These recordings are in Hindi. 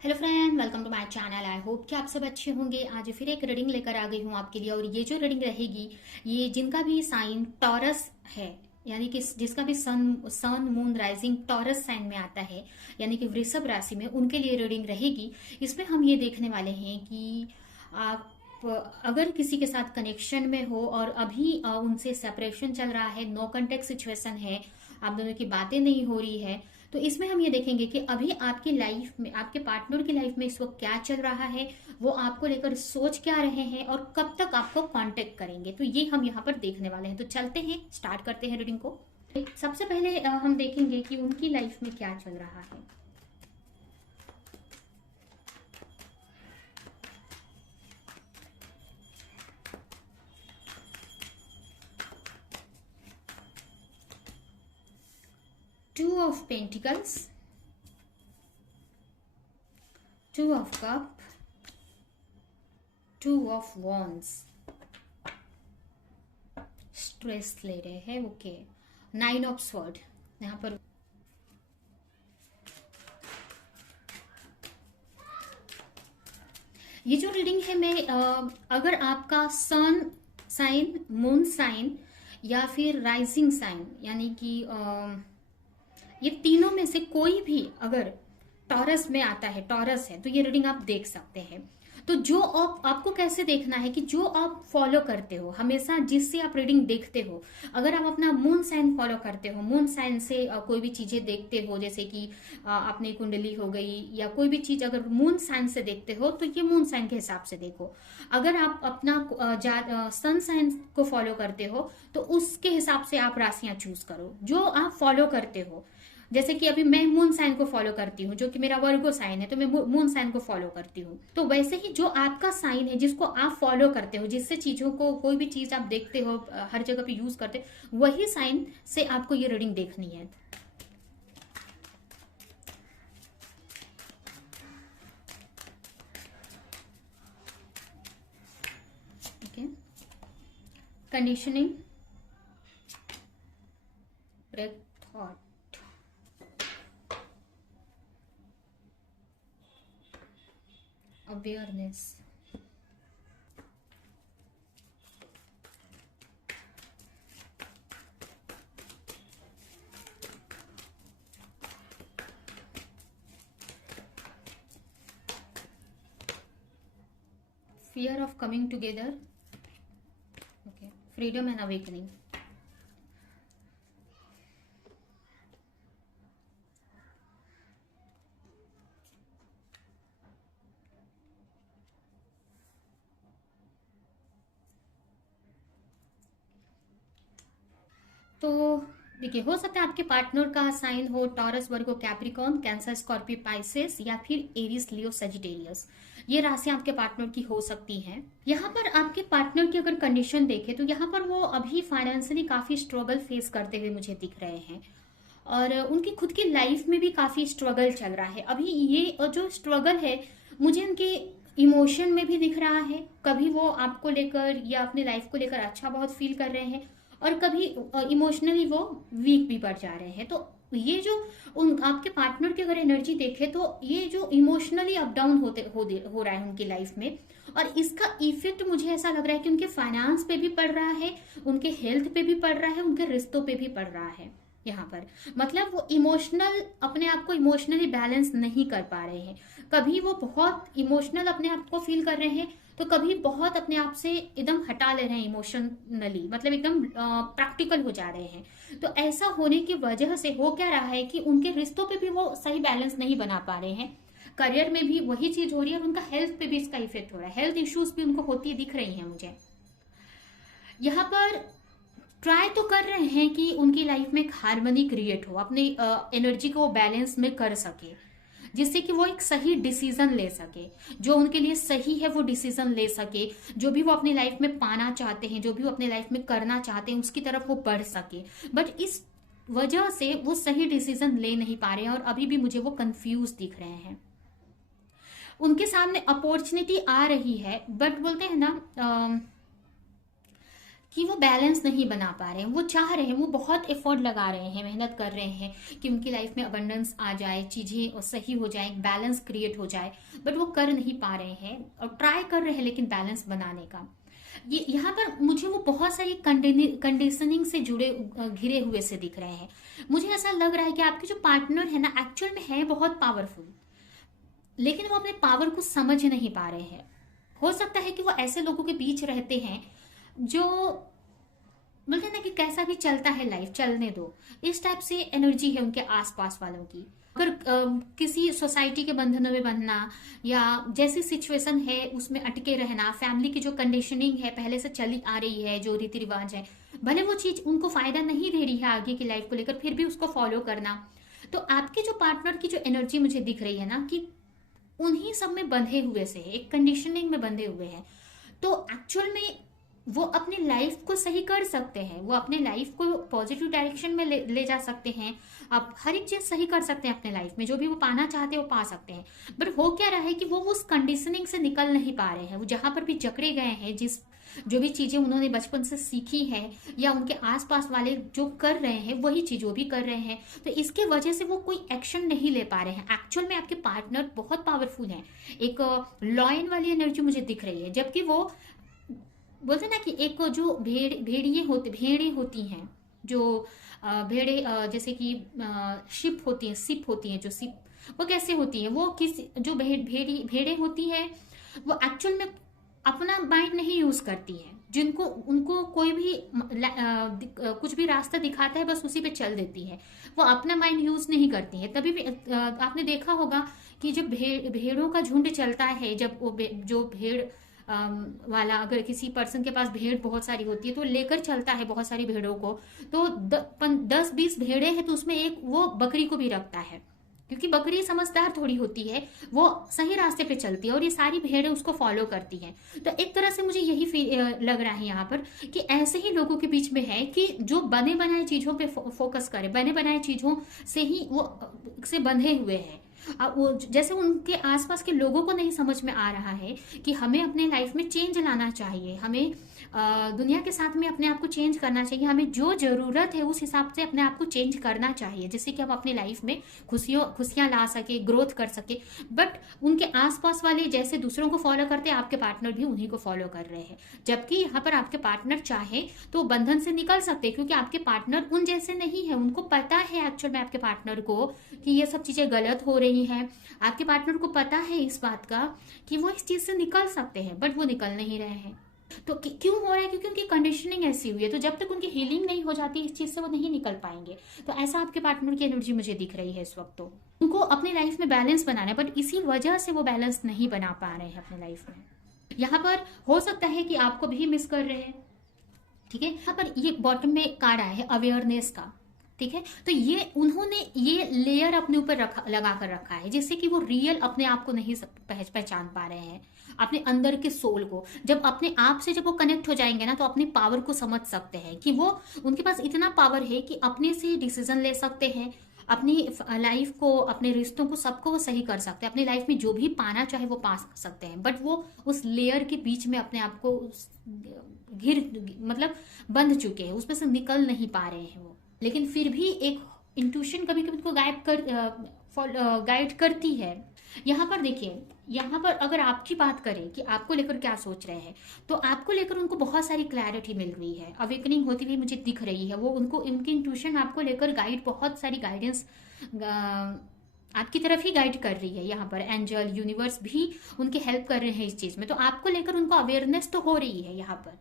Hello friend, welcome to my channel. I hope कि आप सब अच्छे होंगे। आज फिर एक रीडिंग लेकर आ गई हूँ आपके लिए। और ये जो रीडिंग रहेगी, ये जिनका भी साइन टॉरस है, यानी कि जिसका भी sun moon rising Taurus sign में आता है, यानी कि वृषभ राशि में, उनके लिए रीडिंग रहेगी। इसमें हम ये देखने वाले हैं कि आप अगर किसी के साथ कनेक्शन में हो और अभी उनसे सेपरेशन चल रहा है, नो कांटेक्ट सिचुएशन है, आप दोनों की बातें नहीं हो रही है, तो इसमें हम ये देखेंगे कि अभी आपकी लाइफ में, आपके पार्टनर की लाइफ में इस वक्त क्या चल रहा है, वो आपको लेकर सोच क्या रहे हैं और कब तक आपको कांटेक्ट करेंगे। तो ये हम यहाँ पर देखने वाले हैं। तो चलते हैं, स्टार्ट करते हैं रीडिंग को। सबसे पहले हम देखेंगे कि उनकी लाइफ में क्या चल रहा है। Two of pentacles, two of cup, two of wands, stress ले रहे हैं। ओके, नाइन ऑफ स्वॉर्ड यहाँ पर। ये जो रीडिंग है, मैं अगर आपका सन साइन, मून साइन या फिर राइजिंग साइन, यानी कि ये तीनों में से कोई भी अगर टॉरस में आता है, टॉरस है, तो ये रीडिंग आप देख सकते हैं। तो जो आपको कैसे देखना है कि जो आप फॉलो करते हो हमेशा, जिससे आप रीडिंग देखते हो, अगर आप अपना मून साइन फॉलो करते हो, मून साइन से कोई भी चीजें देखते हो, जैसे कि अपनी कुंडली हो गई या कोई भी चीज अगर मून साइन से देखते हो, तो ये मून साइन के हिसाब से देखो। अगर आप अपना सन साइन को फॉलो करते हो, तो उसके हिसाब से आप राशियां चूज करो जो आप फॉलो करते हो। जैसे कि अभी मैं मून साइन को फॉलो करती हूँ, जो कि मेरा वर्गो साइन है, तो मैं मून साइन को फॉलो करती हूँ। तो वैसे ही जो आपका साइन है, जिसको आप फॉलो करते हो, जिससे चीजों को, कोई भी चीज आप देखते हो, हर जगह पे यूज करते हो, वही साइन से आपको ये रीडिंग देखनी है। Okay, conditioning, break thought, awareness, fear of coming together, okay, freedom and awakening। तो देखिए, हो सकता है आपके पार्टनर का साइन हो टॉरस, वर्गो, कैप्रिकॉर्न, कैंसर, स्कॉर्पियो, पाइसेस या फिर एरीज, लियो, सजिटेरियस। ये राशियां आपके पार्टनर की हो सकती हैं। यहाँ पर आपके पार्टनर की अगर कंडीशन देखें, तो यहाँ पर वो अभी फाइनेंशियली काफी स्ट्रगल फेस करते हुए मुझे दिख रहे हैं। और उनकी खुद की लाइफ में भी काफी स्ट्रगल चल रहा है अभी। ये जो स्ट्रगल है, मुझे उनके इमोशन में भी दिख रहा है। कभी वो आपको लेकर या अपनी लाइफ को लेकर अच्छा बहुत फील कर रहे हैं, और कभी इमोशनली वो वीक भी पड़ जा रहे हैं। तो ये जो उन आपके पार्टनर की अगर एनर्जी देखे, तो ये जो इमोशनली अप डाउन हो रहा है उनकी लाइफ में, और इसका इफेक्ट मुझे ऐसा लग रहा है कि उनके फाइनेंस पे भी पड़ रहा है, उनके हेल्थ पे भी पड़ रहा है, उनके रिश्तों पे भी पड़ रहा है। यहाँ पर मतलब वो इमोशनल, अपने आप को इमोशनली बैलेंस नहीं कर पा रहे हैं। कभी वो बहुत इमोशनल अपने आप को फील कर रहे हैं, तो कभी बहुत अपने आप से एकदम हटा ले रहे हैं इमोशनली, मतलब एकदम प्रैक्टिकल हो जा रहे हैं। तो ऐसा होने की वजह से हो क्या रहा है कि उनके रिश्तों पे भी वो सही बैलेंस नहीं बना पा रहे हैं, करियर में भी वही चीज हो रही है, और उनका हेल्थ पे भी इसका इफेक्ट हो रहा है। हेल्थ इश्यूज भी उनको होती दिख रही हैं मुझे। यहाँ पर ट्राई तो कर रहे हैं कि उनकी लाइफ में एक हार्मनी क्रिएट हो, अपनी एनर्जी को बैलेंस में कर सके, जिससे कि वो एक सही डिसीजन ले सके, जो उनके लिए सही है वो डिसीजन ले सके, जो भी वो अपनी लाइफ में पाना चाहते हैं, जो भी वो अपनी लाइफ में करना चाहते हैं, उसकी तरफ वो बढ़ सके। बट इस वजह से वो सही डिसीजन ले नहीं पा रहे हैं, और अभी भी मुझे वो कंफ्यूज दिख रहे हैं। उनके सामने अपॉर्चुनिटी आ रही है, बट बोलते हैं ना कि वो बैलेंस नहीं बना पा रहे हैं। वो चाह रहे हैं, वो बहुत एफर्ट लगा रहे हैं, मेहनत कर रहे हैं कि उनकी लाइफ में अबंडेंस आ जाए, चीजें सही हो जाए, बैलेंस क्रिएट हो जाए, बट वो कर नहीं पा रहे हैं और ट्राई कर रहे हैं लेकिन बैलेंस बनाने का। ये यहाँ पर मुझे वो बहुत सारी कंडीशनिंग से जुड़े घिरे हुए से दिख रहे हैं। मुझे ऐसा लग रहा है कि आपके जो पार्टनर है ना, एक्चुअल में है बहुत पावरफुल, लेकिन वो अपने पावर को समझ नहीं पा रहे हैं। हो सकता है कि वो ऐसे लोगों के बीच रहते हैं जो बोलते हैं ना कि कैसा भी चलता है लाइफ, चलने दो, इस टाइप से एनर्जी है उनके आसपास वालों की। अगर किसी सोसाइटी के बंधनों में बंधना या जैसी सिचुएशन है उसमें अटके रहना, फैमिली की जो कंडीशनिंग है पहले से चली आ रही है, जो रीति रिवाज है, भले वो चीज उनको फायदा नहीं दे रही है आगे की लाइफ को लेकर, फिर भी उसको फॉलो करना। तो आपके जो पार्टनर की जो एनर्जी मुझे दिख रही है ना, कि उन्हीं सब में बंधे हुए से है, एक कंडीशनिंग में बंधे हुए हैं। तो एक्चुअल में वो अपनी लाइफ को सही कर सकते हैं, वो अपने लाइफ को पॉजिटिव डायरेक्शन में ले जा सकते हैं। आप हर एक चीज सही कर सकते हैं अपने लाइफ में, जो भी वो पाना चाहते हैं वो पा सकते हैं। बट हो क्या रहा है कि वो उस कंडीशनिंग से निकल नहीं पा रहे हैं। वो जहां पर भी जकड़े गए हैं, जो भी चीजें उन्होंने बचपन से सीखी है या उनके आसपास वाले जो कर रहे हैं वही चीज वो भी कर रहे हैं, तो इसके वजह से वो कोई एक्शन नहीं ले पा रहे हैं। एक्चुअल में आपके पार्टनर बहुत पावरफुल हैं, एक लॉयन वाली एनर्जी मुझे दिख रही है। जबकि वो बोलते हैं ना कि एक जो भेड़े होती हैं, जो भेड़े जैसे कि शिप होती हैं, सिप होती हैं, जो सिप वो कैसे होती है, वो किस जो भेड़े होती है, वो एक्चुअल में अपना माइंड नहीं यूज करती है। जिनको उनको कोई भी कुछ भी रास्ता दिखाता है बस उसी पे चल देती है, वो अपना माइंड यूज नहीं करती है। तभी भी आपने देखा होगा कि जब भेड़ों का झुंड चलता है, जब वो जो भेड़ वाला अगर किसी पर्सन के पास भेड़ बहुत सारी होती है तो लेकर चलता है बहुत सारी भेड़ों को, तो 10-20 भेड़े हैं तो उसमें एक वो बकरी को भी रखता है, क्योंकि बकरी समझदार थोड़ी होती है, वो सही रास्ते पे चलती है और ये सारी भेड़ें उसको फॉलो करती हैं। तो एक तरह से मुझे यही लग रहा है यहाँ पर कि ऐसे ही लोगों के बीच में है कि जो बने बनाए चीजों पे फोकस करे, बने बनाए चीजों से ही वो से बंधे हुए हैं। वो जैसे उनके आसपास के लोगों को नहीं समझ में आ रहा है कि हमें अपने लाइफ में चेंज लाना चाहिए, हमें दुनिया के साथ में अपने आप को चेंज करना चाहिए, हमें जो जरूरत है उस हिसाब से अपने आप को चेंज करना चाहिए, जिससे कि हम अपनी लाइफ में खुशियां ला सके, ग्रोथ कर सके। बट उनके आसपास वाले जैसे दूसरों को फॉलो करते हैं, आपके पार्टनर भी उन्हीं को फॉलो कर रहे हैं। जबकि यहाँ पर आपके पार्टनर चाहे तो बंधन से निकल सकते हैं, क्योंकि आपके पार्टनर उन जैसे नहीं है, उनको पता है एक्चुअल में आपके पार्टनर को कि ये सब चीजें गलत हो रही हैं। आपके पार्टनर को पता है इस बात का कि वो इस चीज से निकल सकते हैं, बट वो निकल नहीं रहे हैं। तो क्यों हो रहा है? क्योंकि उनकी कंडीशनिंग ऐसी हुई है, तो जब तक उनकी हीलिंग नहीं हो जाती इस चीज से वो नहीं निकल पाएंगे। तो ऐसा आपके पार्टनर की एनर्जी मुझे दिख रही है इस वक्त। तो उनको अपनी लाइफ में बैलेंस बनाना है, बट इसी वजह से वो बैलेंस नहीं बना पा रहे हैं अपने लाइफ में। यहाँ पर हो सकता है कि आपको भी मिस कर रहे हैं, ठीक है। यहाँ पर ये बॉटम में कार्ड आया है अवेयरनेस का, ठीक है। तो ये उन्होंने ये लेयर अपने ऊपर लगा कर रखा है, जिससे कि वो रियल अपने आप को नहीं पहचान पा रहे हैं, अपने अंदर के सोल को। जब अपने आप से जब वो कनेक्ट हो जाएंगे ना, तो अपने पावर को समझ सकते हैं कि वो उनके पास इतना पावर है कि अपने से डिसीजन ले सकते हैं, अपनी लाइफ को, अपने रिश्तों को, सबको वो सही कर सकते हैं, अपनी लाइफ में जो भी पाना चाहे वो पा सकते हैं। बट वो उस लेयर के बीच में अपने आप को मतलब बंध चुके हैं, उसमें से निकल नहीं पा रहे हैं वो। लेकिन फिर भी एक इंट्यूशन कभी कभी उनको गाइड करती है। यहाँ पर देखिए, यहाँ पर अगर आपकी बात करें कि आपको लेकर क्या सोच रहे हैं, तो आपको लेकर उनको बहुत सारी क्लैरिटी मिल गई है, अवेकनिंग होती हुई मुझे दिख रही है। वो उनको उनकी इंट्यूशन आपको लेकर बहुत सारी गाइडेंस आपकी तरफ ही गाइड कर रही है। यहाँ पर एंजल यूनिवर्स भी उनकी हेल्प कर रहे हैं इस चीज में, तो आपको लेकर उनको अवेयरनेस तो हो रही है यहाँ पर।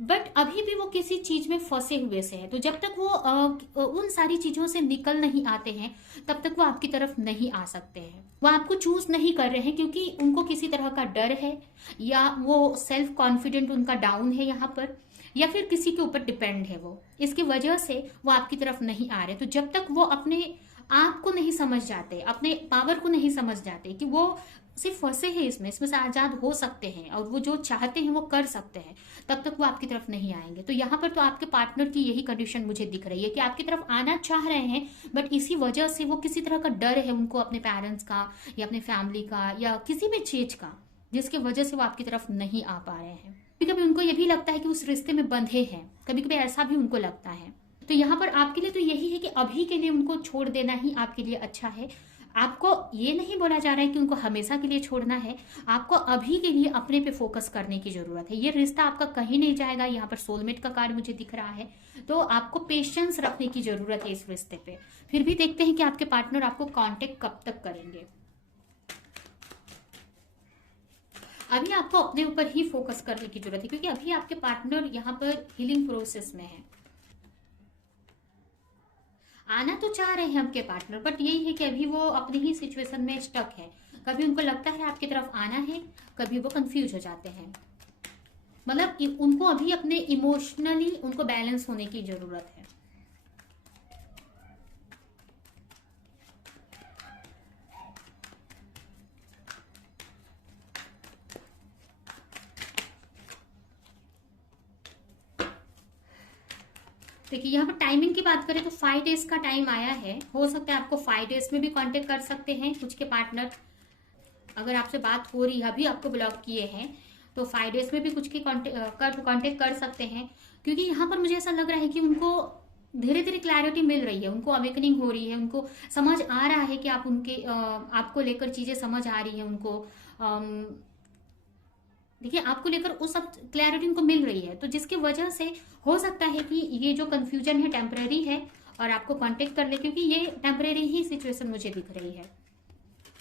बट अभी भी वो किसी चीज में फंसे हुए से है, तो जब तक वो उन सारी चीजों से निकल नहीं आते हैं तब तक वो आपकी तरफ नहीं आ सकते हैं। वो आपको चूज नहीं कर रहे हैं क्योंकि उनको किसी तरह का डर है, या वो सेल्फ कॉन्फिडेंट उनका डाउन है यहाँ पर, या फिर किसी के ऊपर डिपेंड है वो, इसकी वजह से वो आपकी तरफ नहीं आ रहे। तो जब तक वो अपने आप को नहीं समझ जाते, अपने पावर को नहीं समझ जाते कि वो सिर्फ फंसे हैं इसमें से आजाद हो सकते हैं और वो जो चाहते हैं वो कर सकते हैं, तब तक वो आपकी तरफ नहीं आएंगे। तो यहाँ पर तो आपके पार्टनर की यही कंडीशन मुझे दिख रही है कि आपकी तरफ आना चाह रहे हैं, बट इसी वजह से वो किसी तरह का डर है उनको, अपने पेरेंट्स का या अपने फैमिली का या किसी भी चीज का, जिसकी वजह से वो आपकी तरफ नहीं आ पा रहे हैं। कभी कभी उनको ये भी लगता है कि उस रिश्ते में बंधे हैं, कभी कभी ऐसा भी उनको लगता है। तो यहाँ पर आपके लिए तो यही है कि अभी के लिए उनको छोड़ देना ही आपके लिए अच्छा है। आपको ये नहीं बोला जा रहा है कि उनको हमेशा के लिए छोड़ना है, आपको अभी के लिए अपने पे फोकस करने की जरूरत है। ये रिश्ता आपका कहीं नहीं जाएगा। यहाँ पर सोलमेट का कार्ड मुझे दिख रहा है, तो आपको पेशेंस रखने की जरूरत है इस रिश्ते पे। फिर भी देखते हैं कि आपके पार्टनर आपको कांटेक्ट कब तक करेंगे। अभी आपको अपने ऊपर ही फोकस करने की जरूरत है, क्योंकि अभी आपके पार्टनर यहाँ पर हीलिंग प्रोसेस में है। आना तो चाह रहे हैं आपके पार्टनर, बट यही है कि अभी वो अपनी ही सिचुएशन में स्टक है। कभी उनको लगता है आपकी तरफ आना है, कभी वो कंफ्यूज हो जाते हैं। मतलब उनको अभी अपने इमोशनली उनको बैलेंस होने की जरूरत है। देखिए यहाँ पर टाइमिंग की बात करें तो 5 डेज का टाइम आया है। हो सकता है आपको 5 डेज में भी कांटेक्ट कर सकते हैं कुछ के पार्टनर। अगर आपसे बात हो रही है, अभी आपको ब्लॉक किए हैं, तो 5 डेज में भी कुछ के कांटेक्ट कर सकते हैं। क्योंकि यहाँ पर मुझे ऐसा लग रहा है कि उनको धीरे धीरे क्लैरिटी मिल रही है, उनको अवेकनिंग हो रही है, उनको समझ आ रहा है कि आप उनके आपको लेकर चीजें समझ आ रही है उनको। देखिए आपको लेकर उस सब क्लैरिटी उनको मिल रही है, तो जिसकी वजह से हो सकता है कि ये जो कंफ्यूजन है टेम्परेरी है और आपको कांटेक्ट कर ले, क्योंकि ये टेम्परेरी ही सिचुएशन मुझे दिख रही है।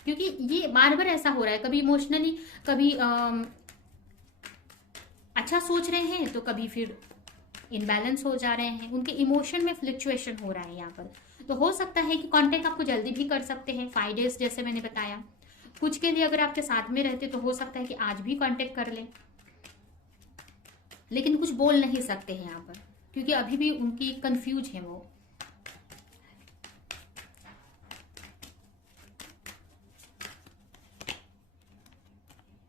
क्योंकि ये बार बार ऐसा हो रहा है, कभी इमोशनली, कभी अच्छा सोच रहे हैं तो कभी फिर इनबैलेंस हो जा रहे हैं, उनके इमोशन में फ्लक्चुएशन हो रहा है यहाँ पर। तो हो सकता है कि कांटेक्ट आपको जल्दी भी कर सकते हैं, 5 डेज जैसे मैंने बताया। कुछ के लिए अगर आपके साथ में रहते तो हो सकता है कि आज भी कांटेक्ट कर ले, लेकिन कुछ बोल नहीं सकते हैं यहाँ पर, क्योंकि अभी भी उनकी कंफ्यूज है वो।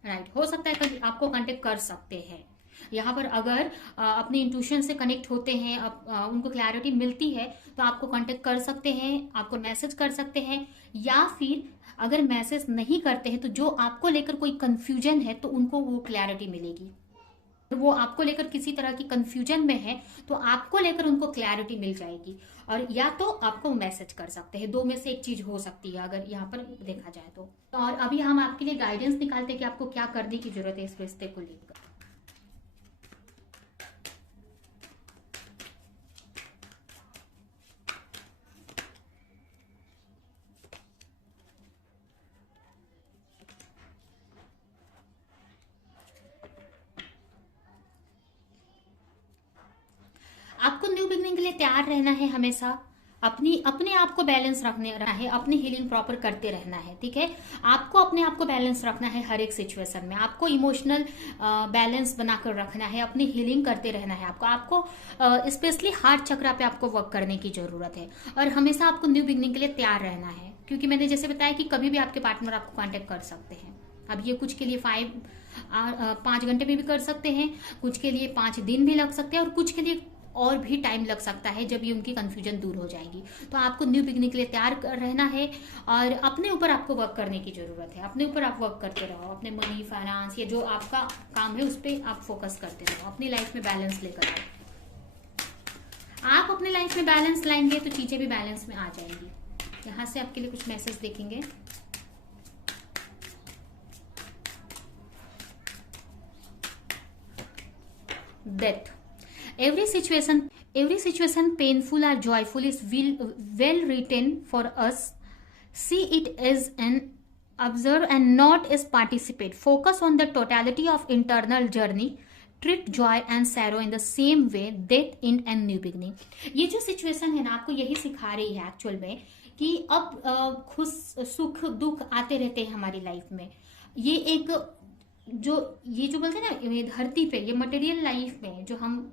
राइट, हो सकता है कभी आपको कांटेक्ट कर सकते हैं यहाँ पर। अगर अपनी इंट्यूशन से कनेक्ट होते हैं, उनको क्लैरिटी मिलती है, तो आपको कांटेक्ट कर सकते हैं, आपको मैसेज कर सकते हैं। या फिर अगर मैसेज नहीं करते हैं तो जो आपको लेकर कोई कंफ्यूजन है तो उनको वो क्लैरिटी मिलेगी। वो आपको लेकर किसी तरह की कंफ्यूजन में है तो आपको लेकर उनको क्लैरिटी मिल जाएगी, और या तो आपको मैसेज कर सकते हैं। दो में से एक चीज हो सकती है अगर यहाँ पर देखा जाए तो। और अभी हम आपके लिए गाइडेंस निकालते हैं कि आपको क्या करने की जरूरत है इस रिश्ते को लेकर। आपको न्यू बिगनिंग के लिए तैयार रहना है हमेशा। अपने आप को बैलेंस रखने रहना है, अपनी हीलिंग प्रॉपर करते रहना है, ठीक है। आपको अपने आप को बैलेंस रखना है हर एक सिचुएशन में। आपको इमोशनल बैलेंस बनाकर रखना है, अपनी हीलिंग करते रहना है। आपको स्पेशली हार्ट चक्रा पे आपको वर्क करने की जरूरत है, और हमेशा आपको न्यू बिगनिंग के लिए तैयार रहना है। क्योंकि मैंने जैसे बताया कि कभी भी आपके पार्टनर आपको कांटेक्ट कर सकते हैं। अब ये कुछ के लिए 5 घंटे में भी कर सकते हैं, कुछ के लिए 5 दिन भी लग सकते हैं, और कुछ के लिए और भी टाइम लग सकता है जब ये उनकी कंफ्यूजन दूर हो जाएगी। तो आपको न्यू बिगनिंग के लिए तैयार रहना है, और अपने ऊपर आपको वर्क करने की जरूरत है। अपने ऊपर आप वर्क करते रहो, अपने मनी फाइनेंस या जो आपका काम है उस पर आप फोकस करते रहो, अपनी लाइफ में बैलेंस लेकर आओ। आप अपनी लाइफ में बैलेंस लाएंगे तो चीजें भी बैलेंस में आ जाएंगी। यहाँ से आपके लिए कुछ मैसेज देखेंगे। Death, every situation painful or joyful is well written for us. See it as an observe and not as participate. Focus on the totality of internal journey. Treat joy and sorrow in the same way, death in and new beginning. ये जो सिचुएशन है ना, आपको यही सिखा रही है एक्चुअल में कि अब खुश सुख दुख आते रहते हैं हमारी लाइफ में। ये जो बोलते हैं ना, ये धरती पे, ये मटेरियल लाइफ में जो हम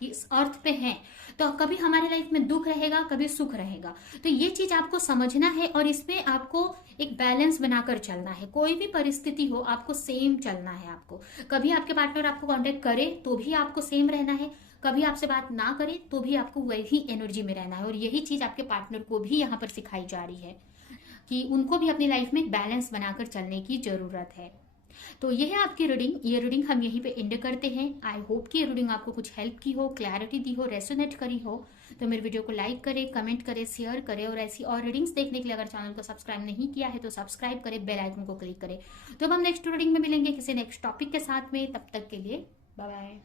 इस अर्थ पे हैं, तो कभी हमारी लाइफ में दुख रहेगा, कभी सुख रहेगा। तो ये चीज आपको समझना है, और इसमें आपको एक बैलेंस बनाकर चलना है। कोई भी परिस्थिति हो आपको सेम चलना है। आपको कभी आपके पार्टनर आपको कांटेक्ट करे तो भी आपको सेम रहना है, कभी आपसे बात ना करे तो भी आपको वही एनर्जी में रहना है। और यही चीज आपके पार्टनर को भी यहाँ पर सिखाई जा रही है कि उनको भी अपनी लाइफ में बैलेंस बनाकर चलने की जरूरत है। तो ये है आपकी रीडिंग। ये रीडिंग हम यहीं पे एंड करते हैं। आई होप कि ये रीडिंग आपको कुछ हेल्प की हो, क्लैरिटी दी हो, रेसोनेट करी हो। तो मेरे वीडियो को लाइक करें, कमेंट करें, शेयर करें, और ऐसी और रीडिंग्स देखने के लिए अगर चैनल को सब्सक्राइब नहीं किया है तो सब्सक्राइब करें, बेल आइकन को क्लिक करें। तो अब हम नेक्स्ट रीडिंग में मिलेंगे किसी नेक्स्ट टॉपिक के साथ में। तब तक के लिए बाय बाय।